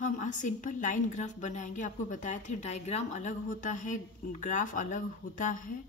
हम आज simple line graph बनाएंगे। आपको बताए थे डायग्राम अलग होता है, ग्राफ अलग होता है,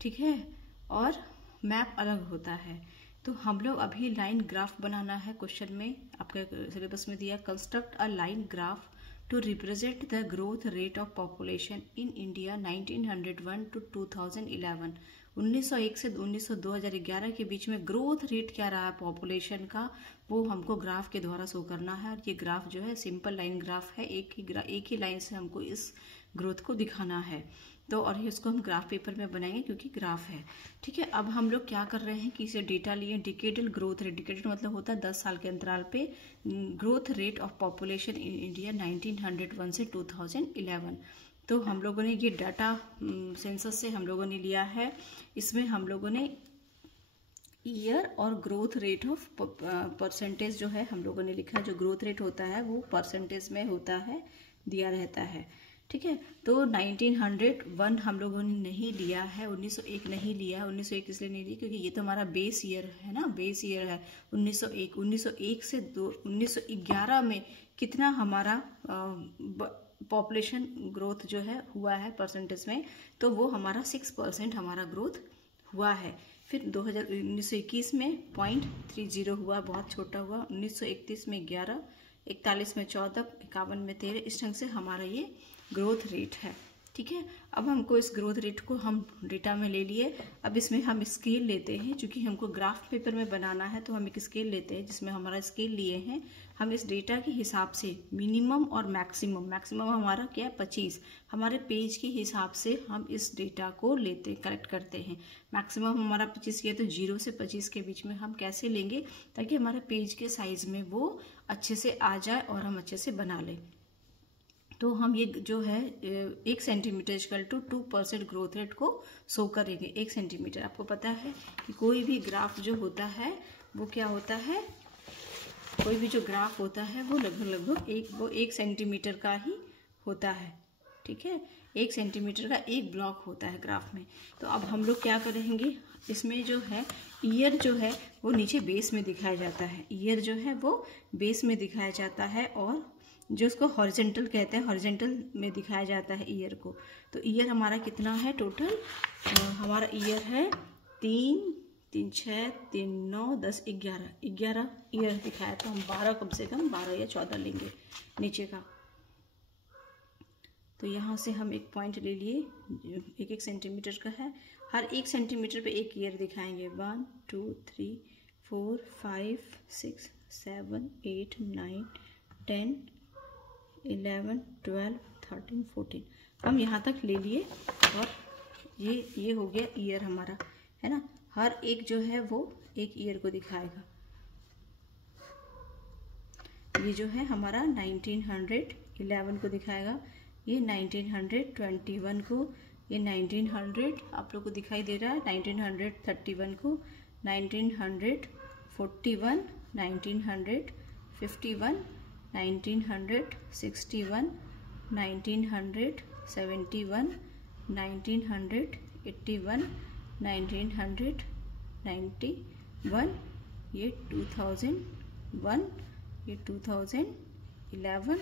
ठीक है, और मैप अलग होता है। तो हम लोग अभी लाइन ग्राफ बनाना है। क्वेश्चन में आपके सिलेबस में दिया, construct a line graph to represent the growth rate of population in India 1901 to 2011। 1901 से 2011 के बीच में ग्रोथ रेट क्या रहा है पॉपुलेशन का, वो हमको ग्राफ के द्वारा शो करना है। और ये ग्राफ जो है सिंपल लाइन ग्राफ है, एक ही लाइन से हमको इस ग्रोथ को दिखाना है। तो और इसको हम ग्राफ पेपर में बनाएंगे क्योंकि ग्राफ है, ठीक है। अब हम लोग क्या कर रहे हैं कि इसे डेटा लिए, डिकेडल ग्रोथ रेट, डिकेडल मतलब होता है 10 साल के अंतराल पे growth rate of population in India 1901 से 2011। तो हम लोगों ने ये डाटा सेंसस से हम लोगों ने लिया है। इसमें हम लोगों ने ईयर और ग्रोथ रेट ऑफ परसेंटेज जो है हम लोगों ने लिखा, जो ग्रोथ रेट होता है वो परसेंटेज में होता है, दिया रहता है, ठीक है। तो 1901 हम लोगों ने नहीं लिया है, 1901 नहीं लिया है। 1901 इसलिए नहीं लिया क्योंकि ये तो हमारा बेस ईयर है ना, बेस ईयर है 1901 से 1911 में कितना हमारा पॉपुलेशन ग्रोथ जो है हुआ है परसेंटेज में, तो वो हमारा 6% हमारा ग्रोथ हुआ है। फिर 1921 में 0.30 हुआ, बहुत छोटा हुआ। 1931 में 11, 41 में 14, 51 में 13। इस ढंग से हमारा ये ग्रोथ रेट है, ठीक है। अब हमको इस ग्रोथ रेट को हम डेटा में ले लिए। अब इसमें हम स्केल लेते हैं, क्योंकि हमको ग्राफ पेपर में बनाना है, तो हम एक स्केल लेते हैं जिसमें हमारा स्केल लिए हैं। हम इस डेटा के हिसाब से मिनिमम और मैक्सिमम, मैक्सिमम हमारा क्या है 25, हमारे पेज के हिसाब से हम इस डेटा को लेते, कलेक्ट करते हैं। मैक्सिमम हमारा 25 किया, तो 0 से 25 के बीच में हम कैसे लेंगे ताकि हमारे पेज के साइज में वो अच्छे से आ जाए और हम अच्छे से बना लें। तो हम ये जो है 1 centimetre equal to 2% growth rate को शो करेंगे। 1 सेंटीमीटर, आपको पता है कि कोई भी ग्राफ जो होता है वो क्या होता है, कोई भी जो ग्राफ होता है वो लगभग 1 सेंटीमीटर का ही होता है, ठीक है। 1 सेंटीमीटर का एक ब्लॉक होता है ग्राफ में। तो अब हम लोग क्या करेंगे, इसमें जो है ईयर जो है वो नीचे बेस में दिखाया जाता है, ईयर जो है वो बेस में दिखाया जाता है, और जो उसको हॉरिजेंटल कहते हैं, हॉरिजेंटल में दिखाया जाता है ईयर को। तो ईयर हमारा कितना है टोटल, हमारा ईयर है 3, 3, 6, 3, 9, 10, 11 ईयर दिखाया। तो हम 12, कम से कम 12 या 14 लेंगे नीचे का। तो यहाँ से हम एक पॉइंट ले लिए, 1 सेंटीमीटर का है। हर 1 सेंटीमीटर पे एक ईयर दिखाएंगे। 1, 2, 3, 4, 5, 6, 7, 8, 9, 10, 11, 12, 13, 14 हम यहाँ तक ले लिए। और ये हो गया ईयर हमारा, है ना। हर एक जो है वो एक ईयर को दिखाएगा। ये जो है हमारा 1911 को दिखाएगा, ये 1921 को, ये 1900 आप लोग को दिखाई दे रहा है, 1931 को, 1941, 1951, 1961, 1971, 1981, 1991, ये 2001, ये 2011,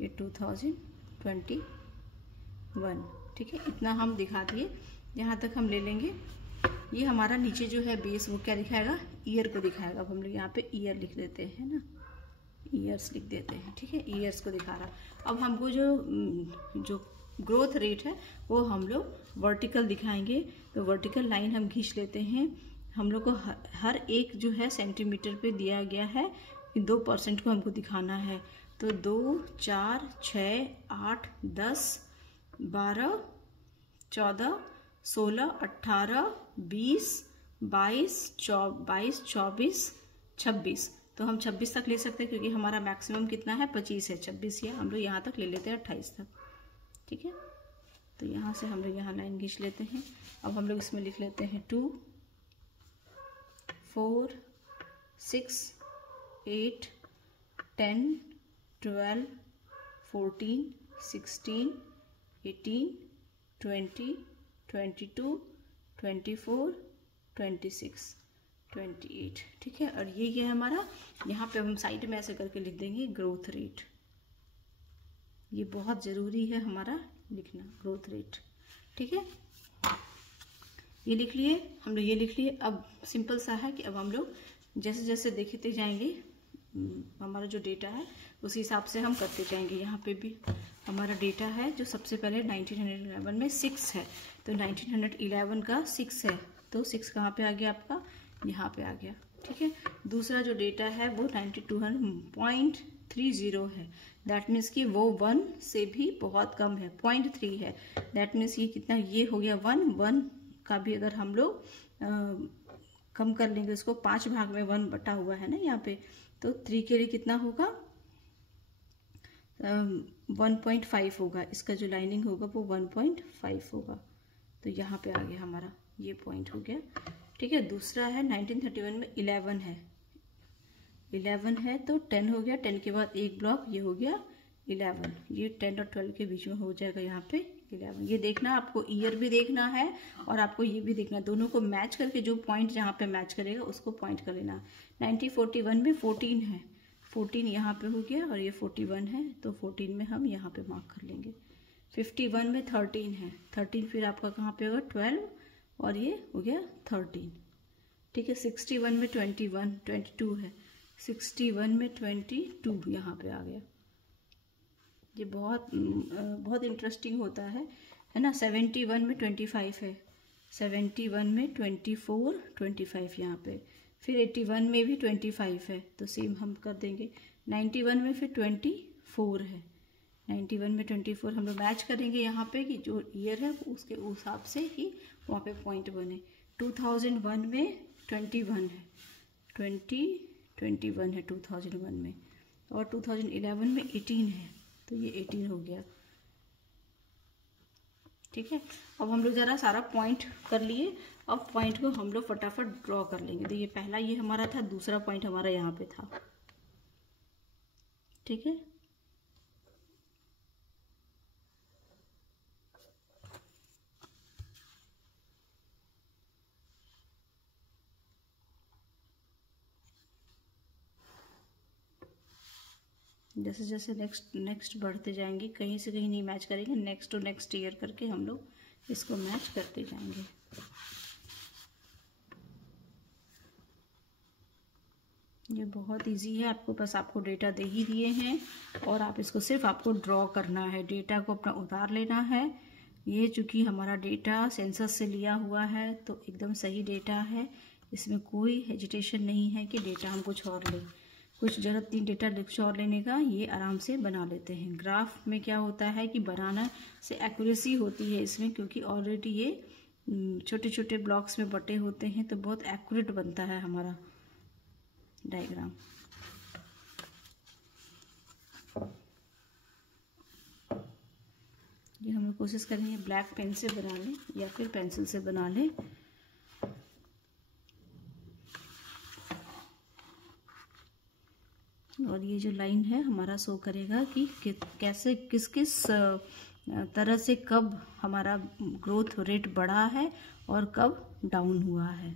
ये 2021, ठीक है। इतना हम दिखा दिए, यहाँ तक हम ले लेंगे। ये हमारा नीचे जो है बेस वो क्या दिखाएगा, ईयर को दिखाएगा। अब हम लोग यहाँ पे ईयर लिख देते हैं ना, ईयर्स लिख देते हैं, ठीक है, ईयर्स को दिखा रहा। अब हमको जो ग्रोथ रेट है वो हम लोग वर्टिकल दिखाएंगे। तो वर्टिकल लाइन हम खींच लेते हैं। हम लोग को हर एक जो है सेंटीमीटर पे दिया गया है कि 2% को हमको दिखाना है। तो 2, 4, 6, 8, 10, 12, 14, 16, 18, 20, 22, 24, 26। तो हम 26 तक ले सकते हैं क्योंकि हमारा मैक्सिमम कितना है 25 है, 26 या हम लोग यहाँ तक ले लेते हैं 28 तक, ठीक है। तो यहाँ से हम लोग यहाँ लाइन खींच लेते हैं। अब हम लोग इसमें लिख लेते हैं 2, 4, 6, 8, 10, 12, 14, 16, 18, 20, 22, 24, 26, 28, ठीक है। और ये हमारा, यहाँ पे हम साइड में ऐसे करके लिख देंगे ग्रोथ रेट। ये बहुत ज़रूरी है हमारा लिखना, ग्रोथ रेट। ठीक है, ये लिख लिए हम लोग, ये लिख लिए। अब सिंपल सा है कि अब हम लोग जैसे जैसे देखते जाएंगे हमारा जो डेटा है उसी हिसाब से हम करते जाएंगे। यहाँ पे भी हमारा डेटा है जो सबसे पहले 1911 में 6 है, तो 1911 का 6 है, तो 6 कहाँ पे आ गया आपका, यहाँ पे आ गया। ठीक है, दूसरा जो डेटा है वो 9200.30 है, दैट मीन्स कि वो 1 से भी बहुत कम है, 0.3 है। दैट मीन्स ये कितना, ये हो गया 1 का भी अगर हम लोग कम कर लेंगे उसको, 5 भाग में 1 बटा हुआ है ना यहाँ पे, तो 3 के लिए कितना होगा 1.5 होगा, इसका जो लाइनिंग होगा वो 1.5 होगा। तो यहाँ पे आ गया हमारा ये पॉइंट हो गया। ठीक है, दूसरा है 1931 में 11 है, 11 है तो 10 हो गया, 10 के बाद एक ब्लॉक, ये हो गया 11, ये 10 और 12 के बीच में हो जाएगा यहाँ पे 11। ये देखना, आपको ईयर भी देखना है और आपको ये भी देखना, दोनों को मैच करके जो पॉइंट जहाँ पे मैच करेगा उसको पॉइंट कर लेना। 1941 में 14 है, 14 यहाँ पे हो गया और ये 41 है, तो 14 में हम यहाँ पे मार्क कर लेंगे। 51 में 13 है, 13 फिर आपका कहाँ पे होगा 12 और ये हो गया 13। ठीक है, 61 में 22 है, 61 में 22 यहाँ पे आ गया। ये बहुत इंटरेस्टिंग होता है ना। 71 में 25 है, 71 में 25 यहाँ पे, फिर 81 में भी 25 है, तो सेम हम कर देंगे। 91 में फिर 24 है, 91 में 24 हम लोग मैच करेंगे यहाँ पे कि जो ईयर है उसके हिसाब से ही वहाँ पे पॉइंट बने। 2001 में 21 है, 21 है 2001 में, और 2011 में 18 है, तो ये 18 हो गया। ठीक है, अब हम लोग ज़रा सारा पॉइंट कर लिए, अब पॉइंट को हम लोग फटाफट ड्रॉ कर लेंगे। तो ये पहला ये हमारा था, दूसरा पॉइंट हमारा यहाँ पे था। ठीक है, जैसे जैसे नेक्स्ट बढ़ते जाएंगे, कहीं से कहीं नहीं मैच करेंगे, नेक्स्ट टू नेक्स्ट ईयर करके हम लोग इसको मैच करते जाएंगे। ये बहुत इजी है, आपको डेटा दे ही दिए हैं और आप इसको सिर्फ आपको ड्रॉ करना है, डेटा को अपना उतार लेना है। ये चूंकि हमारा डेटा सेंसस से लिया हुआ है तो एकदम सही डेटा है, इसमें कोई हेजिटेशन नहीं है कि डेटा हम कुछ और लें, कुछ जरूरत नहीं डेटा कुछ और लेने का, ये आराम से बना लेते हैं। ग्राफ में क्या होता है कि बनाना से एक्यूरेसी होती है इसमें, क्योंकि ऑलरेडी ये छोटे छोटे ब्लॉक्स में बटे होते हैं, तो बहुत एक्यूरेट बनता है हमारा डायग्राम। ये हम लोग कोशिश करेंगे ब्लैक पेन से बना लें या फिर पेंसिल से बना लें। और ये जो लाइन है हमारा शो करेगा कि कैसे किस किस तरह से कब हमारा ग्रोथ रेट बढ़ा है और कब डाउन हुआ है।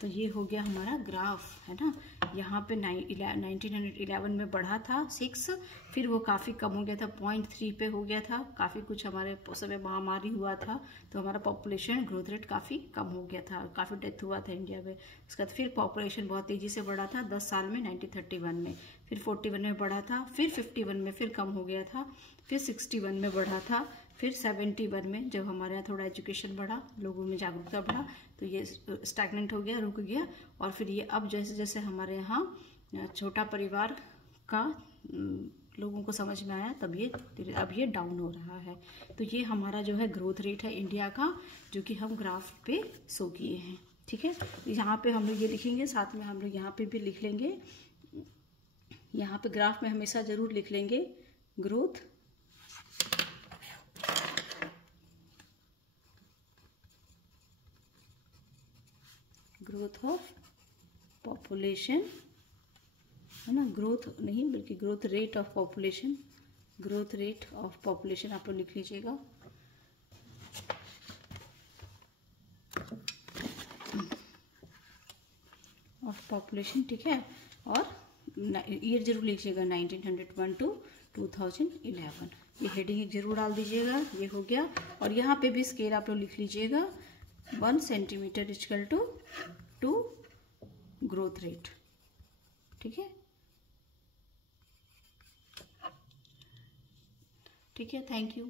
तो ये हो गया हमारा ग्राफ, है ना। यहाँ पे 1911 में बढ़ा था 6, फिर वो काफ़ी कम हो गया था, 0.3 पे हो गया था। काफ़ी कुछ हमारे समय महामारी हुआ था तो हमारा पॉपुलेशन ग्रोथ रेट काफ़ी कम हो गया था, काफ़ी डेथ हुआ था इंडिया में। उसके बाद फिर पॉपुलेशन बहुत तेज़ी से बढ़ा था 10 साल में, 1931 में, फिर 41 में बढ़ा था, फिर 51 में फिर कम हो गया था, फिर 61 में बढ़ा था, फिर 71 में जब हमारे यहाँ थोड़ा एजुकेशन बढ़ा, लोगों में जागरूकता बढ़ा, तो ये स्टैग्नेंट हो गया, रुक गया। और फिर ये अब जैसे जैसे हमारे यहाँ छोटा परिवार का लोगों को समझ में आया, तब ये डाउन हो रहा है। तो ये हमारा जो है ग्रोथ रेट है इंडिया का, जो कि हम ग्राफ पे शो किए हैं। ठीक है, यहाँ पे हम लोग ये लिखेंगे, साथ में हम लोग यहाँ पे भी लिख लेंगे। यहाँ पे ग्राफ में हमेशा जरूर लिख लेंगे ग्रोथ ऑफ पॉपुलेशन, है ना, ग्रोथ नहीं बल्कि growth rate of population, growth rate of population आप लोग लिख लीजिएगा। ऑफ पॉपुलेशन, ठीक है। और ईयर जरूर लीजिएगा 1901 टू 2011। ये हेडिंग एक जरूर डाल दीजिएगा। ये हो गया। और यहाँ पे भी स्केल आप लोग लिख लीजिएगा 1 centimetre equal to 2 growth rate. ठीक है, ठीक है, थैंक यू।